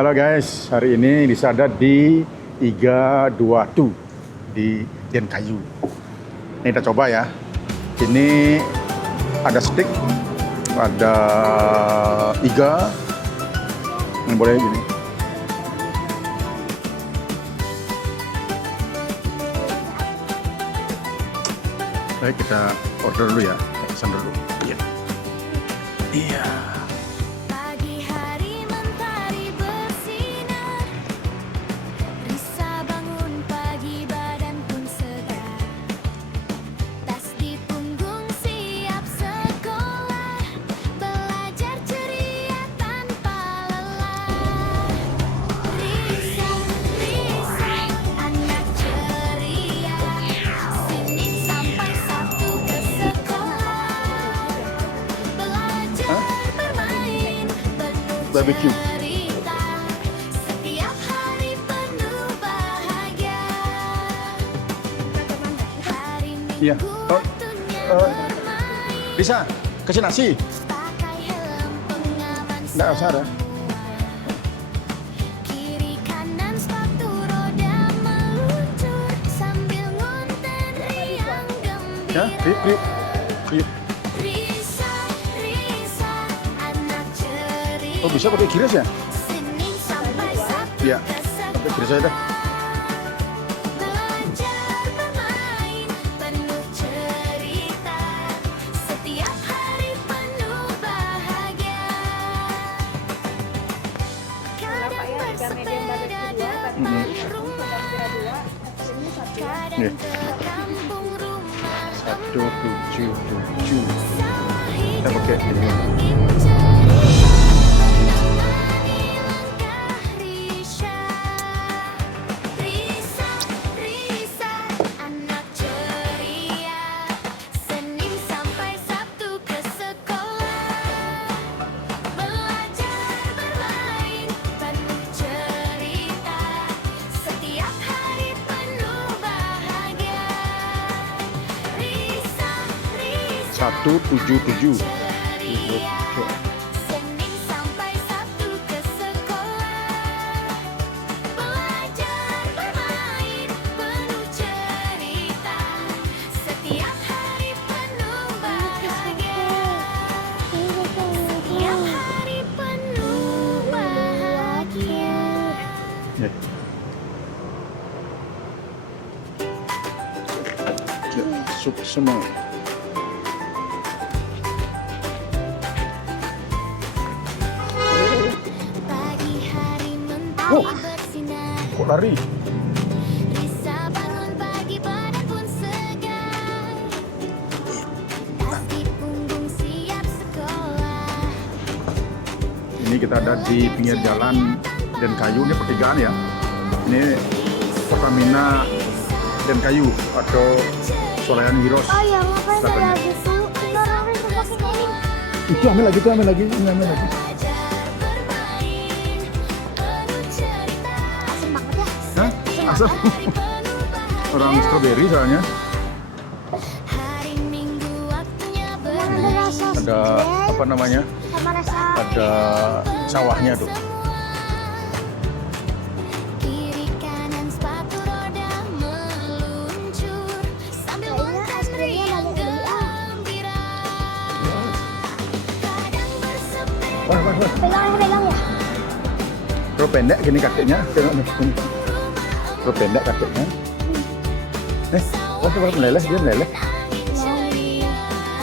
Halo guys, hari ini Lisa ada di Iga 22 di Denkayu. Ini kita coba ya. Ini ada steak, ada iga, yang boleh gini. Baik, kita order dulu ya, kita pesan dulu. Iya. Iya. Barbecue. Iya. Bisa kasih nasi? Nggak usah ada. Ya, krip. Oh, bisa pakai giris ya? Iya, pakai giris aja dah. Nih. 177. Kita pakai ini. Satu tujuh tujuh. Sup semua. Oh, kok lari? Ini kita ada di pinggir jalan Denkayu, ini pertigaan ya. Ini Pertamina Denkayu atau Solayan Heroes. Oh iya, ngapain saya gitu? Itu ambil lagi, ambil lagi. Asam. Orang stroberi soalnya. Ada apa namanya? Ada sawahnya tuh. Pegang ya. Terus pendek gini kakinya. Terus pendek kakinya. Meleleh, dia meleleh.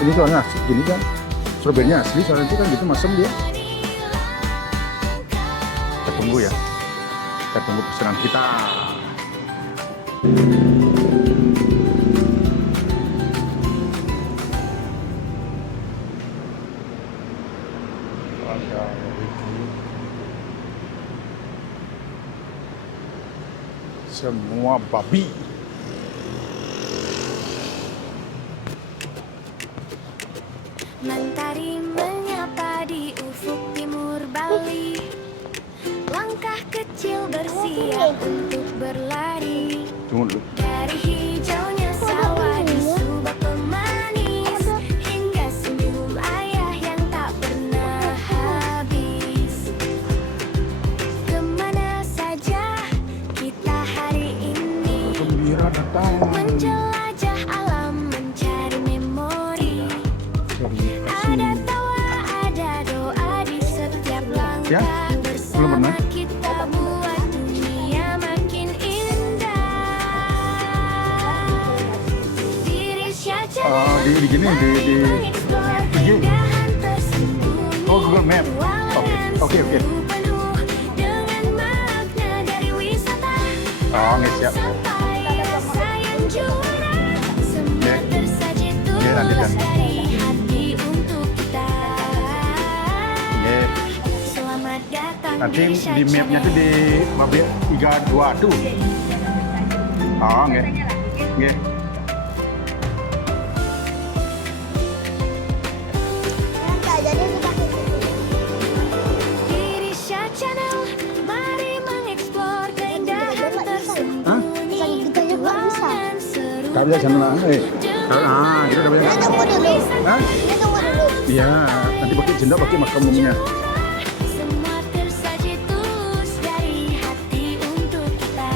Ini soalnya asli, gini kan. Stroberinya asli, soalnya itu kan gitu masam dia. Kita tunggu ya. Kita tunggu pesanan kita. Semua babi. Mentari menyapa di ufuk timur Bali. Langkah kecil bersiap untuk berlari. Tunggu dulu. Dari hijaunya sawah di Subak pemanis hingga senyum ayah yang tak pernah habis. gini di mengeksplor IG. keindahan tersembunyi. Oh, Google Map. Oke. Penuh dengan makna dari wisata. Oh, nggak siap. Sampai sayang juara. Semua Oke. tersaji Oke, lanjutkan. tulus dari hati untuk kita. Oke. Selamat datang Nanti Risha di mapnya tuh di Babia 32. Oh, nggak. Nggak. Enggak, jadi dipakai Di Risha Channel, mari mengeksplor keindahan Hah? tersembunyi. Kita juga bisa. Ruangan seru Kak bisa sana. Kita udah bisa. Kita tunggu dulu. Hah? Kita tunggu dulu. Iya, nanti pakai jenda pakai makam umumnya. Semua tersaji tulus dari hati untuk kita.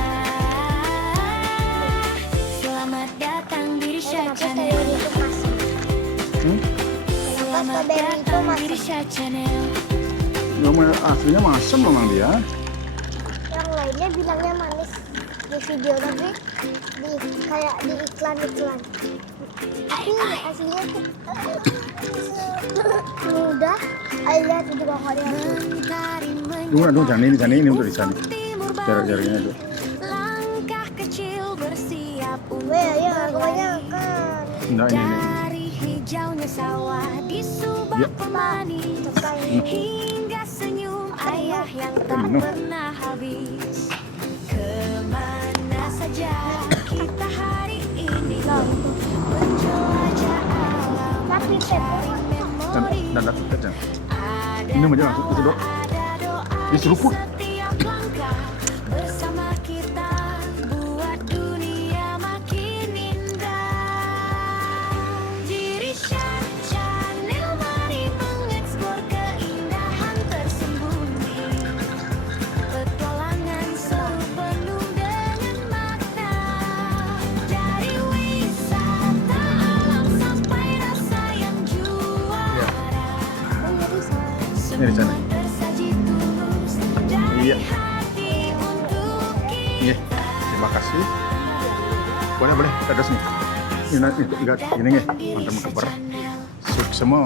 Selamat datang di Risha Kenapa Channel. strawberry itu masuk? Hmm? Selamat strawberry itu datang di masuk? Risha Channel. Nomor aslinya masam memang dia. Yang lainnya bilangnya manis di video, tapi kayak di iklan-iklan. Tapi aslinya tuh mudah. Ayo lihat di bawah dia. Tunggu, jangan ini untuk di sana. Jarak-jaraknya itu. Langkah kecil bersiap untuk Weh, ya berlari. kebanyakan. Enggak ini. Dari hijaunya sawah di Subak Ya. Pemani hingga senyum ayah yang tak Penuh. pernah habis. Kemana saja kita hari ini menjelajah alam Tapi mencari Dan memori. dapat aja. Ada Minum aja langsung, itu, Dok. ada doa Diseruput. setiap langkah bersama kita buat dunia makin indah. Di Risha Channel mari mengeksplor keindahan tersembunyi. Petualangan seru penuh dengan makna. Dari wisata alam sampai rasa yang juara. Ini di sana. Semua tersaji tulus dari Iya. hati untuk Iya. kita. Terima kasih. Boleh kita terus nih. Ini nanti enggak ini nih. Mantap kabar. Suksema.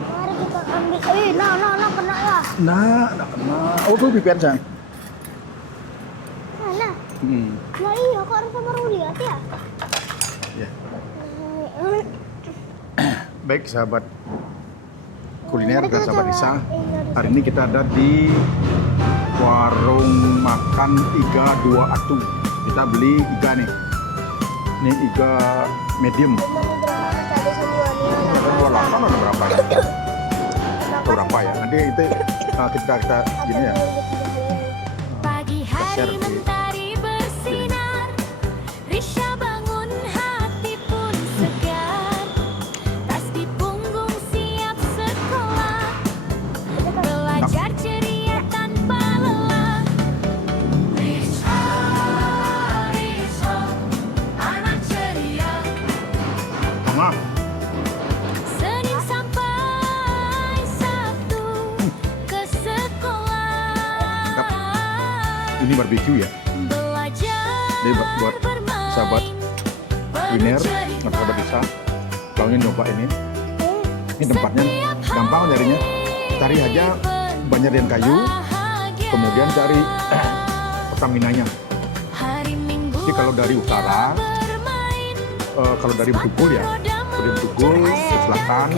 mari kita ambil. Nah, kena ya. Nah, kena. Oh, tuh pipian Jang. Nah, Hmm. nah iya kok rasa baru lihat ya. Ya. Baik sahabat kuliner dan sahabat Risa. Hari ini kita ada di warung makan Iga 2 Kita beli iga nih. Ini iga medium. Ada semuanya. Ada 28 ada berapa? Atau berapa ya? Nanti itu kita gini ya. Pagi hari share di- mentari bersinar, Risha bangun hati pun segar. Tas di punggung siap sekolah, belajar ceria tanpa lelah. Risha, anak ceria. Tengah. Senin sampai Sabtu ke sekolah. Ini barbeque ya. Belajar Jadi buat bermain, sahabat kuliner, bercerita. sahabat Risa. Kalau ingin nyoba ini tempatnya gampang nyarinya. Cari aja Banjardian Kayu, kemudian cari Pertaminanya. Hari Minggu Jadi kalau dari utara, bermain, kalau dari Bedugul ya, dari Bedugul ke selatan,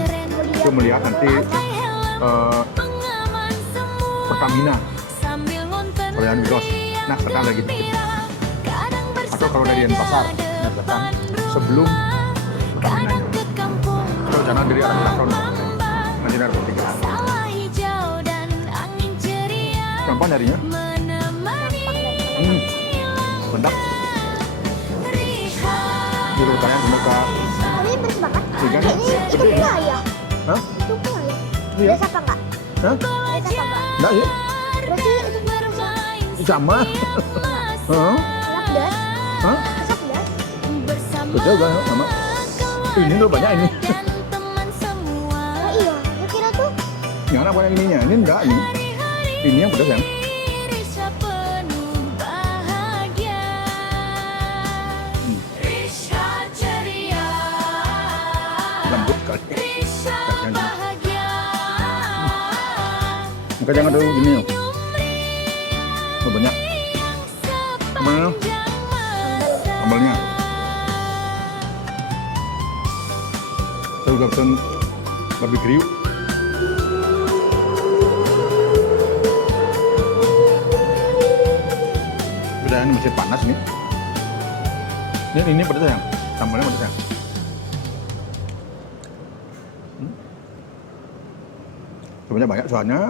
itu melihat nanti pakai helm, pengaman semua Pertamina, sambil ngonten kalau yang Wiros. Nah, sekarang lagi dikit. Atau kalau dari Denpasar, nah, sekarang sebelum Pertaminanya. kadang ke kampung Atau jangan dari arah Lakon, nanti dari ketiga. sawah hijau dan angin ceria Gampang nyarinya. menemani Bentak. Risha. Di utaranya mereka. Ini bersih banget. Ikan Ini itu gede. pula ya. Hah? Itu pula ya. Iya. Biasa apa enggak? Hah? Biasa apa enggak? Enggak ya? Berarti itu Bermain Sama. Hah? pedas. Hah? Masa pedas? bersama Betul kan? Sama. Ini tuh banyak ini. dan teman semua. Oh iya, aku kira tuh Yang apa yang ininya? Ini enggak nih. Ini yang pedas yang. Risha penuh bahagia. Risha ceria. Maka jangan dulu gini. Oh, banyak. Sambalnya. Sambalnya. Saya juga pesan babi kriuk. Udah ini masih panas nih. Ini pedas ya. Sambalnya pedas ya. Sebenarnya banyak soalnya.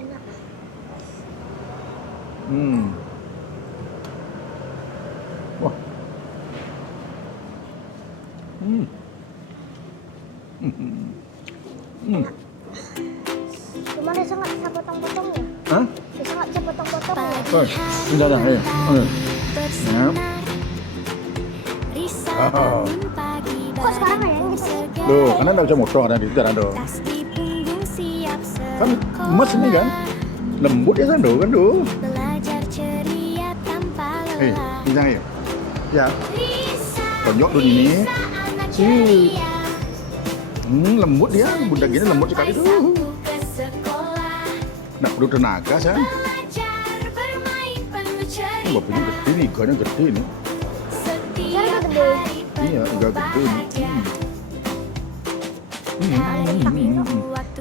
Enak. Wah. Cuma Reza nggak bisa potong-potongnya. Hah? Reza nggak bisa potong-potongnya. Oh, enggak ada. Ya. Oh. Kok sekarang ada yang gitu? Loh, karena nggak bisa motong, ada di situ ada. Kan emas ini kan, lembut ya kan do. Pinjang ya. Ya. Tonjok dulu ini. Lembut dia, bunda gini lembut sekali tuh. Nggak perlu tenaga sayang. Bapaknya gede nih, iganya gede nih. Iya, gede. Iya, agak gede nih.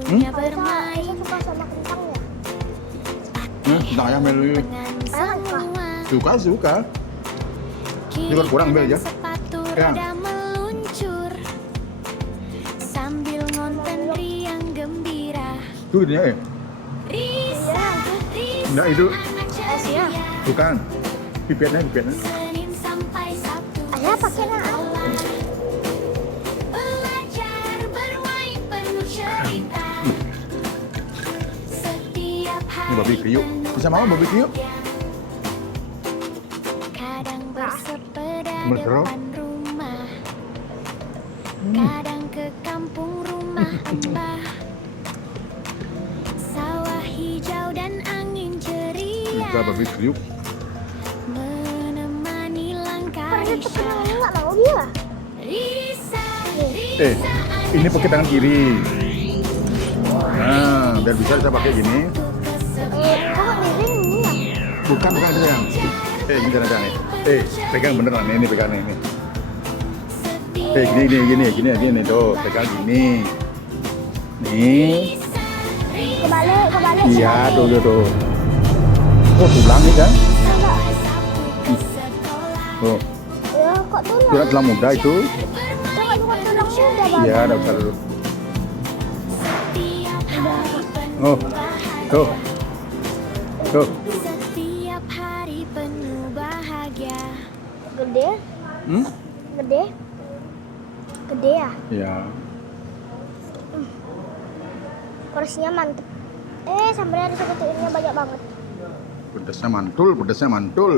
Reza suka sama kentangnya. Kentang ayam Meli. Suka. Ini kan kurang bel ya. Ya. Sambil ngonten riang gembira. Itu ini ya. Enggak itu. Iya. Bukan. Pipetnya. Senin sampai Sabtu. Ayah pakai nah. Belajar bermain penuh cerita. Setiap hari Ini babi kriuk. Bisa mau babi kriuk? kadang bersepeda Betul. depan rumah. Kadang ke kampung rumah Mbah. Sawah hijau dan angin ceria Bisa babi kriuk. menemani langkah Reza tuh Risha. kenalnya nggak mau dia. Risa, Ini pakai tangan kiri. Nah, biar bisa pakai gini. Kok Reza ini ya? Bukan itu yang. Ini jangan nih. Pegang beneran ini pegang ini. Gini tuh, pegang gini. Nih. Kebalik. Iya, tuh. Oh, tulang nih kan? Tuh, Ya, kok tulang muda itu. Jangan cuma tulang muda, Bang. Iya, udah usah dulu. Oh, tuh. Setiap hari penuh bahagia. Gede ya? Ya. Porsinya mantep. Sambalnya disebutinnya banyak banget. Pedasnya mantul.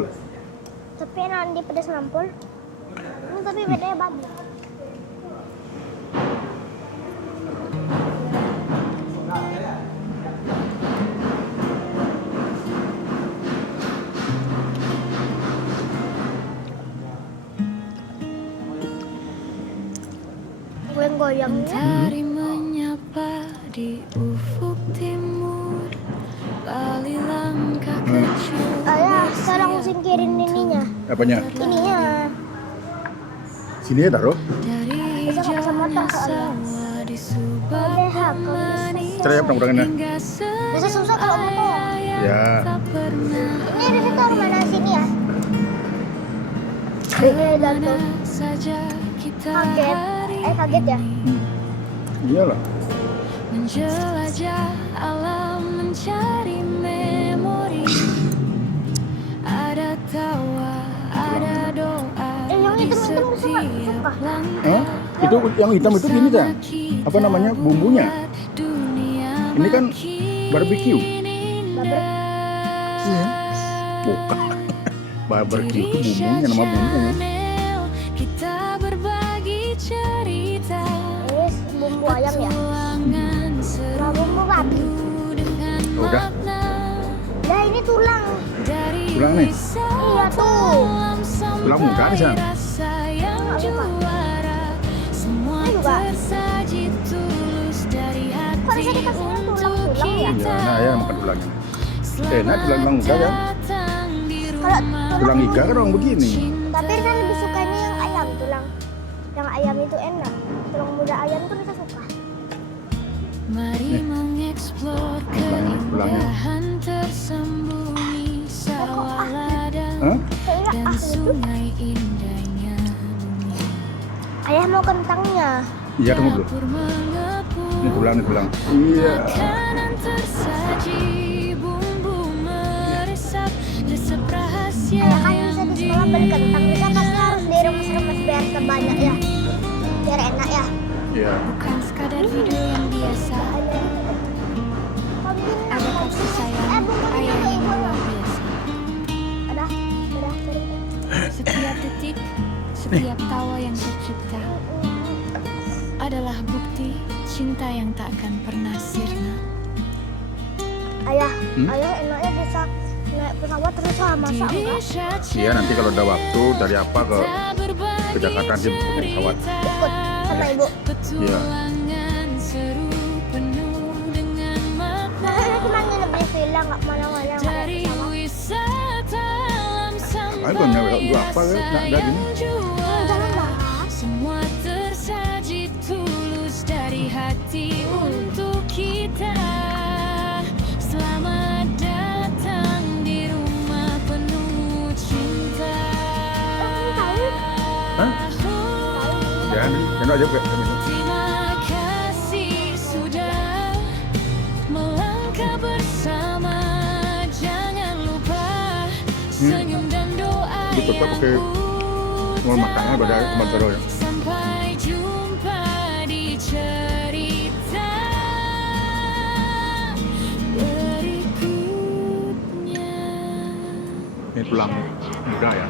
Tapi nanti pedas nampol. Tapi bedanya babi. Goyang-goyangnya. Mentari menyapa di ufuk timur. Bali langkah kecil. Ayah, sekarang singkirin ininya. Apanya? Ininya. Sini ya taruh. Dari Bisa nggak bisa motong soalnya. sawah di subak Boleh, Kak, kalau bisa. Cerai ya pengurangannya. hingga Bisa susah kalau motong. Ya. tak pernah Ini Reza taruh mana sini ya? Ini jatuh. saja kita Kaget. Kaget ya? Iyalah. menjelajah alam mencari memori. Ada tawa, ada doa Yang di hitam-hitam setiap suka. langkah. Itu yang hitam itu gini kan? Apa namanya bumbunya? Dunia Ini kan makin barbecue. indah. Iya. Bukan. Barbecue itu bumbunya, nama bumbu. Chanel, kita berbagi cerita. Ini bumbu ayam ya? Petualangan seru Nah, bumbu babi. dengan Udah. makna. Nah, ini tulang. Dari Tulang nih? Iya tuh. Tulang muka nih, San. rasa yang juara. Semua Ini juga. tersaji tulus dari Kok hati bisa dikasih tulang untuk tulang? tulang ya. Iya, nah ya makan tulangnya. Enak tulang iga kan? Kalau Tulang iga kan orang begini. tapi Rina lebih sukanya yang ayam tulang. Yang ayam itu enak. Tulang muda ayam tuh Rina suka. Mari mengeksplor tulangnya. keindahan tersembunyi sawah ladang Kayaknya Hah? dan ah gitu. sungai indahnya bumi. Ayah mau kentangnya. Iya tunggu dulu. Dapur mengepul, Ini tulang. Iya. makanan tersaji, bumbu meresap, resep rahasia Ayah kan yang bisa di sekolah beli kentang. Rina pasti harus diremes-remes biar kebanyak ya. Biar enak ya. Iya. bukan sekadar video yang biasa. Ada kasih sayang ayah yang luar biasa. Udah. Setiap detik, setiap tawa yang tercipta adalah bukti cinta yang tak akan pernah sirna. Ayah, ayah enaknya bisa naik pesawat terus masak enggak? Iya nanti kalau ada waktu dari apa ke Jakarta dia naik pesawat. Ikut sama ibu. Iya. Nah, cuma nginep di villa nggak mana-mana nggak naik pesawat. Ayo kan nyawa apa ya? Nggak ada gini. Jangan bahas. Semua tersaji tulus dari hati untuk kita. Selamat datang di rumah penuh cinta. Hah? Jangan, jangan aja kayak gitu. Terima kasih sudah melangkah bersama. Jangan lupa senyum dan doa Itu tetap pakai mau makannya pada tempat baru ya. Sampai jumpa di cerita berikutnya. Ini tulang muda ya,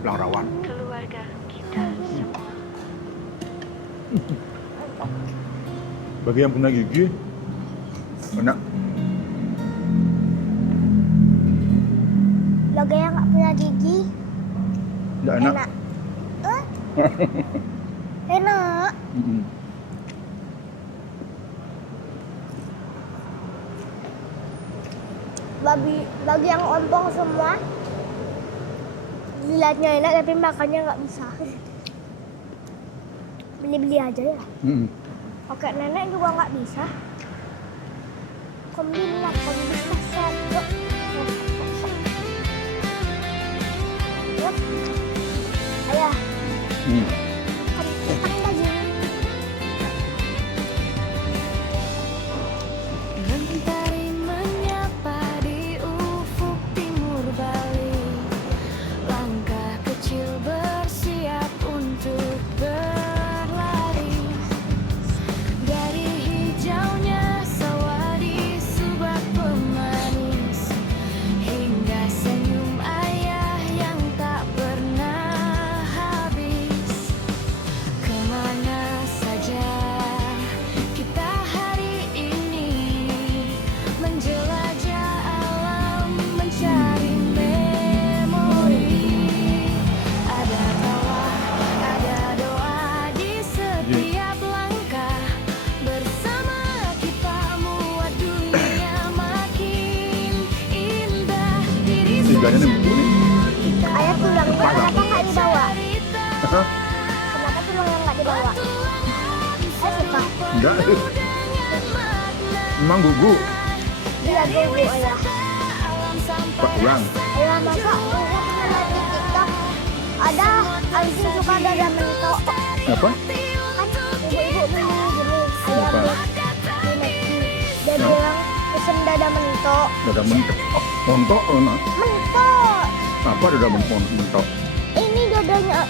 tulang rawan. Keluarga kita. Bagi yang punya gigi, enak. Bagi yang nggak punya gigi, Nggak enak. enak. Enak. Mm-mm. Bagi yang ompong semua, dilihatnya enak tapi makannya nggak bisa. Beli-beli aja ya. Mm-mm. Oke, nenek juga nggak bisa. Kombinasi sendok. Yuk. Ayah, Mm. kentang daging. Mentari menyapa di ufuk timur Bali. Langkah kecil bersiap untuk berlari. Dari hijaunya sawah di Subak pemanis, hingga senyum ayah yang tak pernah habis. Kemana saja kita hari ini, menjelajah alam, mencari memori. Ada tawa, ada doa di setiap langkah. Bersama kita buat dunia makin indah. Diri Iganya nih betul nih. Ayah tulangnya kenapa nggak dibawa? Hah? Kenapa tulangnya nggak dibawa? Saya suka. Enggak. Memang gugu. Dia gugu ayah. Pak tulang. Ayah masa gugu pernah lihat di TikTok ada anjing suka dada mentok. Apa? Kan ibu-ibu beli gini ayam Apa? di McD. Dia bilang pesen dada mentok. Dada mentok. Oh, montok. Oh, nah. Mentok. Apa dada mentok? Ini dadanya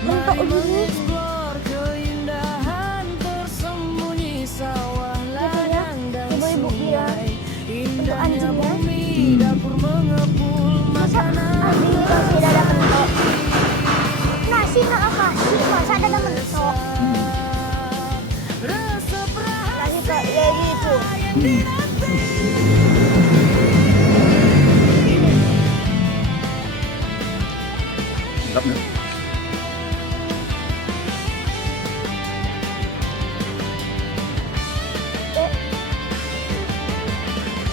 mentok gini. Mengeksplor keindahan tersembunyi sawah ladang dan Ibu-ibu bilang sungai. untuk Indahnya anjingnya. bumi, dapur mengepul, Masa makanan anjing dikasih dada mentok? Nasi nak kasih masa dada mentok? resep Nasi kayak gitu. Mantap nih.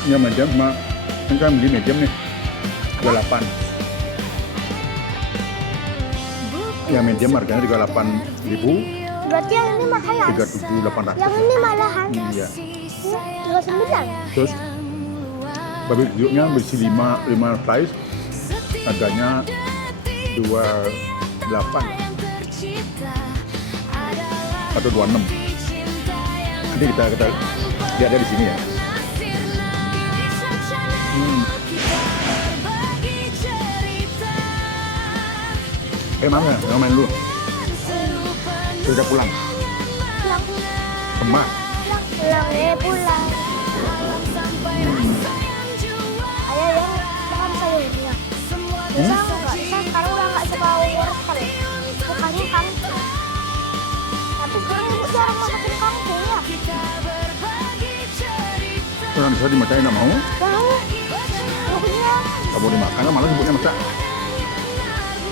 Yang medium cuma ini kan beli medium nih 28. Yang medium harganya 38.000, Berarti yang ini mahal ya? 37.800. Yang ini malahan. Iya. Ini 29. Terus babi hijaunya berisi 5 slice, harganya 28 atau 26. Nanti kita lihat di sini ya. Mana? Yang main dulu. Sudah pulang. Kemah. Pulang. Ayah yang makan sayurnya. Bisa nggak? Bisa sekarang udah nggak suka wortel. Sukanya kangkung. Tapi sekarang ibu jarang masakin kangkung ya. Orang bisa dimacain nggak mau? Tahu? Ibunya. Nggak mau dimakan, malah ibunya masak.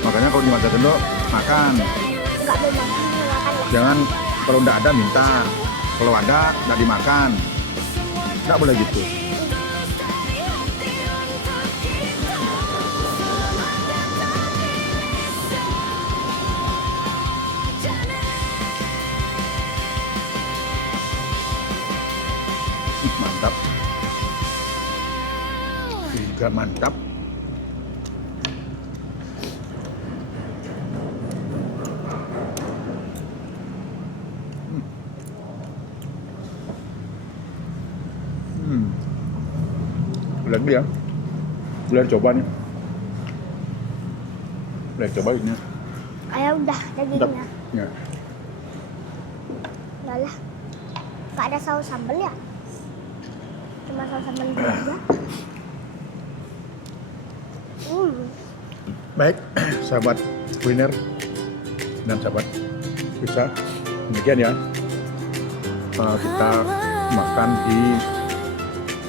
Makanya kalau dimasak dulu makan. Nggak boleh makan ya. Jangan kalau nggak ada minta. Kalau ada nggak dimakan. Nggak boleh gitu. Mantap. Juga mantap. Lagi ya. Boleh coba nih. Boleh coba ini. Ayah udah dagingnya. Ya. Udah lah. Nggak ada saus sambal ya? Cuma saus sambal gitu aja. Baik, sahabat kuliner dan sahabat pizza, demikian ya. Kita makan di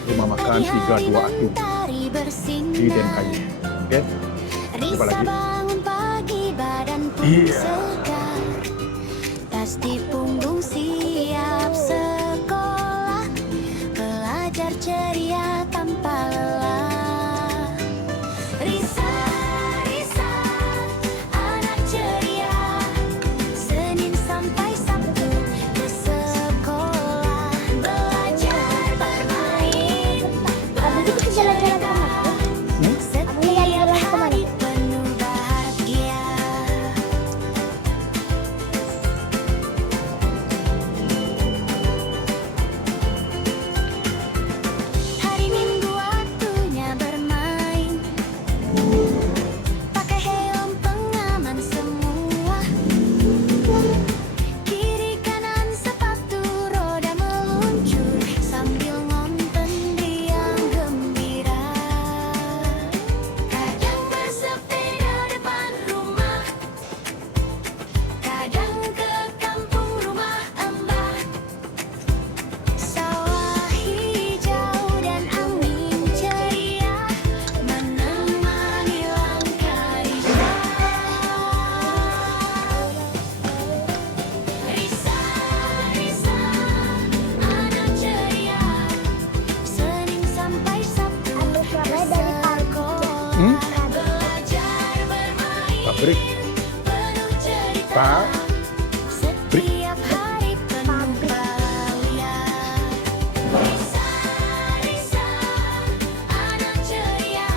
rumah makan 321 di Denkayu. Oke, jumpa lagi. Iya. Tas di punggung siap sekolah, belajar ceria tanpa lelah. Risa, Risa, anak ceria, Senin sampai Sabtu ke sekolah, belajar bermain, Abis itu kita jalan-jalan kemana? setiap hari penuh bahagia. Hari Minggu waktunya bermain, pakai helm pengaman semua, kiri kanan sepatu roda meluncur sambil nonton riang gembira. Kadang bersepeda depan rumah, kadang ke kampung rumah Mbah. Sawah hijau dan angin ceria menemani langkah Risa. Risa, Risa, anak ceria, Senin sampai Sabtu Abis ramai dari pagi. belajar bermain, Pabrik, penuh cerita. Pak. Setiap hari penuh bahagia. Risa, Risa, anak ceria,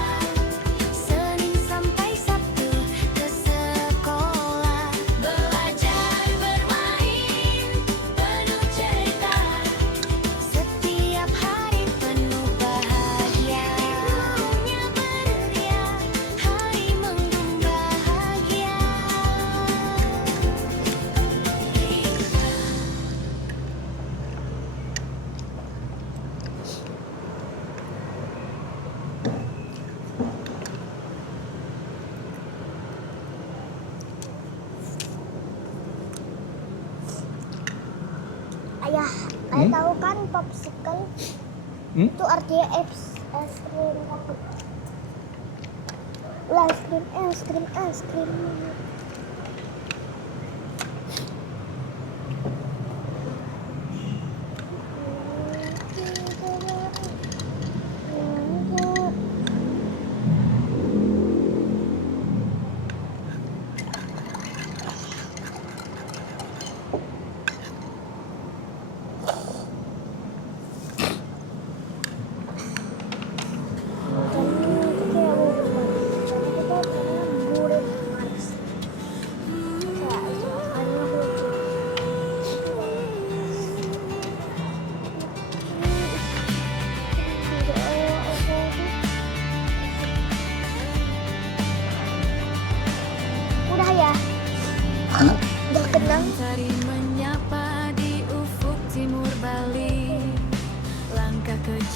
Senin sampai Sabtu ke sekolah, belajar bermain, penuh cerita. Setiap hari penuh bahagia. Maunya beriak, hari menggung bahagia. Ayah, ayah tahu kan popsicle? Itu artinya es krim apa? Es krim.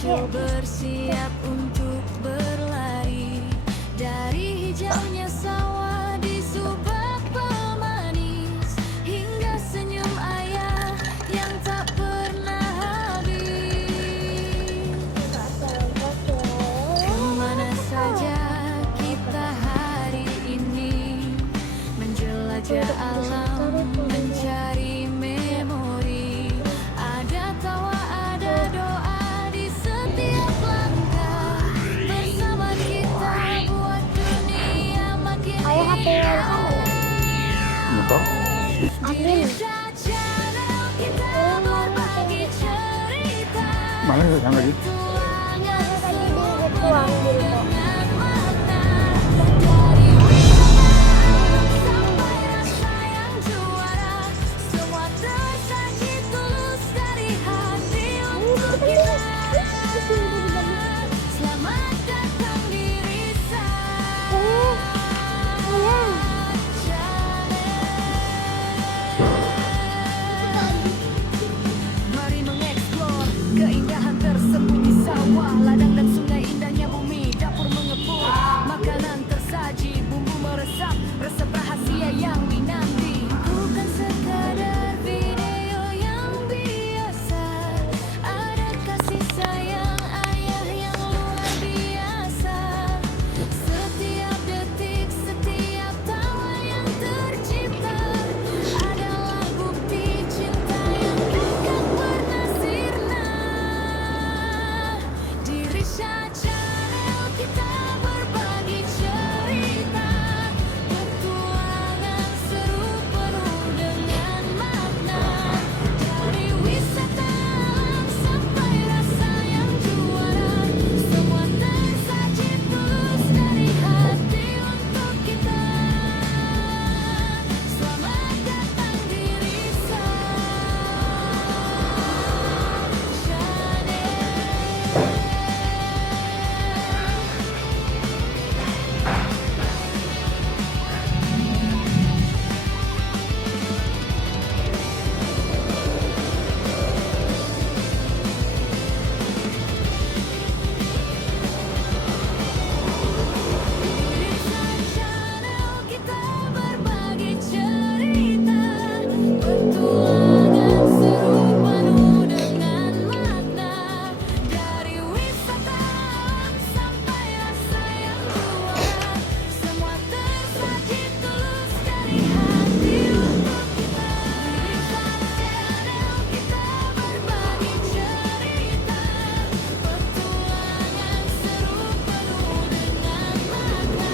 kecil bersiap untuk berlari dari hijaunya sawah di subak pemanis hingga senyum ayah yang tak pernah habis. Kemana saja kita hari ini menjelajah alam mencari memori. Ada tawa, ada doa di setiap langkah. Bersama kita buat dunia makin Ayah HP indah. Motor. Di Risha Channel kita berbagi cerita. Mana yang lagi? Tuangan Tadi dituang di rumah. dengan makna. Dari wisata sampai rasa yang juara, semua tersaji tulus dari hati untuk kita. Selamat datang di Risha Mari mengeksplor keindahan tersembunyi sawah, ladang dan sungai, indahnya bumi, dapur mengepul, makanan tersaji, bumbu meresap, resep rahasia yang dinanti. Bukan sekadar video yang biasa, ada kasih sayang ayah yang luar biasa. Setiap detik, setiap tawa yang tercipta adalah bukti cinta yang takkan pernah sirna. Di Risha Channel kita berbagi cerita, petualangan seru penuh dengan makna. Dari wisata alam sampai rasa yang juara, semua tersaji tulus dari hati untuk kita. Selamat datang di Risha Channel kita berbagi cerita, petualangan seru penuh dengan makna. Dari wisata alam sampai rasa yang juara, semua tersaji tulus dari hati untuk kita. Channel kita berbagi cerita, petualangan seru penuh dengan makna.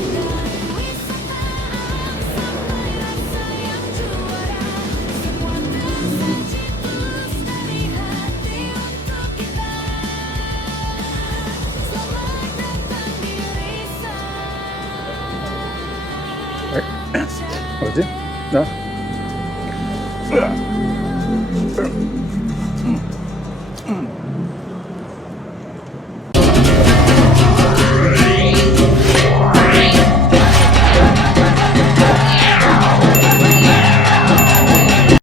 Dari wisata alam sampai rasa yang juara, semua tersaji tulus dari hati untuk kita. Selamat datang di Risha. Apa sih? Nah.